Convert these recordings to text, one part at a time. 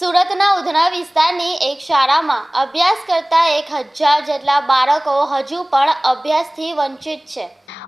સુરતના ઉધના વિસ્તારની એક શાળામાં અભ્યાસ કરતા એક હજાર જેટલા બાળકો હજુ પણ અભ્યાસથી વંચિત છે.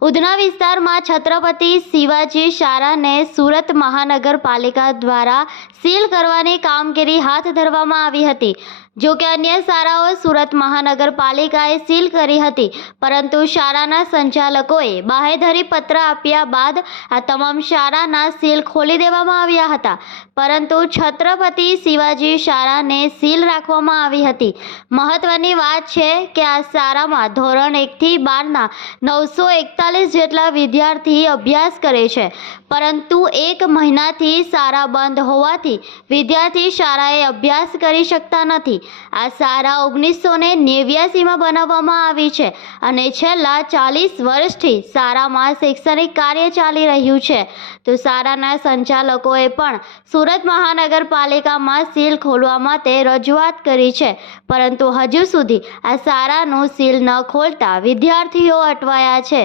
ઉધના વિસ્તારમાં છત્રપતિ શિવાજી શાળાને સુરત મહાનગરપાલિકા દ્વારા સીલ કરવાની કામગીરી હાથ ધરવામાં આવી હતી. જો કે અન્ય શાળાઓ સુરત મહાનગરપાલિકાએ સીલ કરી હતી, પરંતુ શાળાના સંચાલકોએ બાહેધરી પત્ર આપ્યા બાદ આ તમામ શાળાના સીલ ખોલી દેવામાં આવ્યા હતા. પરંતુ છત્રપતિ શિવાજી શાળાને સીલ રાખવામાં આવી હતી. મહત્વની વાત છે કે આ શાળામાં ધોરણ એકથી બારના નવસો એકતાલીસ જેટલા વિદ્યાર્થી અભ્યાસ કરે છે. પરંતુ એક મહિનાથી શાળા બંધ હોવાથી વિદ્યાર્થી શાળાએ અભ્યાસ કરી શકતા નથી. આ શાળા ઓગણીસો ને નેવ્યાસીમાં બનાવવામાં આવી છે અને છેલ્લા ચાલીસ વર્ષથી શાળામાં શૈક્ષણિક કાર્ય ચાલી રહ્યું છે. તો શાળાના સંચાલકોએ પણ સુરત મહાનગરપાલિકામાં સીલ ખોલવા માટે રજૂઆત કરી છે. પરંતુ હજુ સુધી આ શાળાનું સીલ ન ખોલતા વિદ્યાર્થીઓ અટવાયા છે.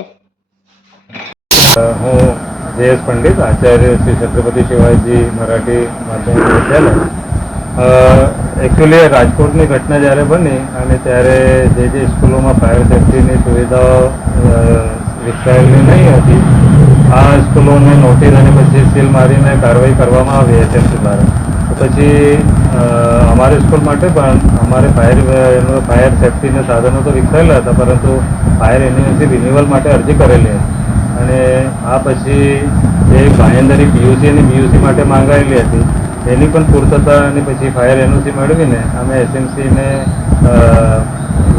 હું જયેશ પંડિત, આચાર્ય શ્રી છત્રપતિ શિવાજી મરાઠી માધ્યમિક વિદ્યાલય. એકચ્યુઅલી રાજકોટની ઘટના જ્યારે બની અને ત્યારે જે જે સ્કૂલોમાં ફાયર સેફ્ટીની સુવિધાઓ વિકસાવેલી નહીં હતી, આ સ્કૂલોને નોટિસ અને પછી સીલ મારીને કાર્યવાહી કરવામાં આવી એસએમસી દ્વારા. પછી અમારી સ્કૂલ માટે પણ અમારે ફાયર એનું ફાયર સેફ્ટીના સાધનો તો વિકસાયેલા હતા, પરંતુ ફાયર એનઓસી રિન્યુઅલ માટે અરજી કરેલી હતી. અને આ પછી જે બાંયંદરી પીયુસી અને બીયુસી માટે માંગાયેલી હતી. એની પણ પૂર્તતા અને પછી ફાયર એનઓસી મેળવીને અમે એસએમસીને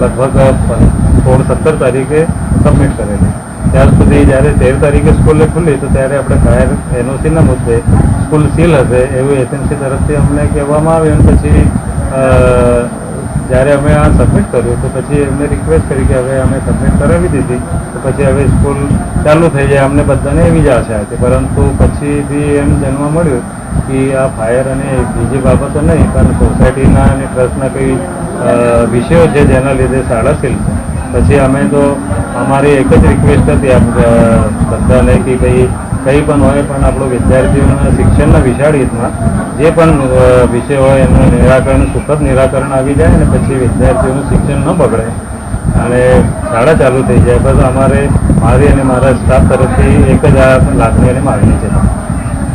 લગભગ સોળ સત્તર તારીખે સબમિટ કરેલી. ત્યાર સુધી જ્યારે તેર તારીખે સ્કૂલે ખુલી તો ત્યારે આપણે ફાયર એનઓસીના મુદ્દે સ્કૂલ સીલ હશે એવું એસએમસી તરફથી અમને કહેવામાં આવ્યું પછી જ્યારે અમે આ સબમિટ કર્યું તો પછી એમને રિક્વેસ્ટ કરી કે હવે અમે સબમિટ કરાવી દીધી તો પછી હવે સ્કૂલ ચાલુ થઈ જાય અમને બધાને એવી જ આશા હતી. પરંતુ પછીથી એમ જાણવા મળ્યું કે આ ફાયર અને બીજી બાબતો નહીં પણ સોસાયટીના અને ટ્રસ્ટના કંઈ વિષયો છે જેના લીધે શાળા સીલ છે. પછી અમે તો અમારી એક જ રિક્વેસ્ટ હતી અ, બધાને કે ભાઈ કંઈ પણ હોય પણ આપણું વિદ્યાર્થીઓના શિક્ષણના વિશાળ હિતમાં જે પણ વિષય હોય એનું નિરાકરણ, સુખદ નિરાકરણ આવી જાય અને પછી વિદ્યાર્થીઓનું શિક્ષણ ન બગડે. અને શાળા ચાલુ થઈ જાય. બસ અમારે મારી અને મારા સ્ટાફ તરફથી એક જ આ લાગણી અને માગણી છે.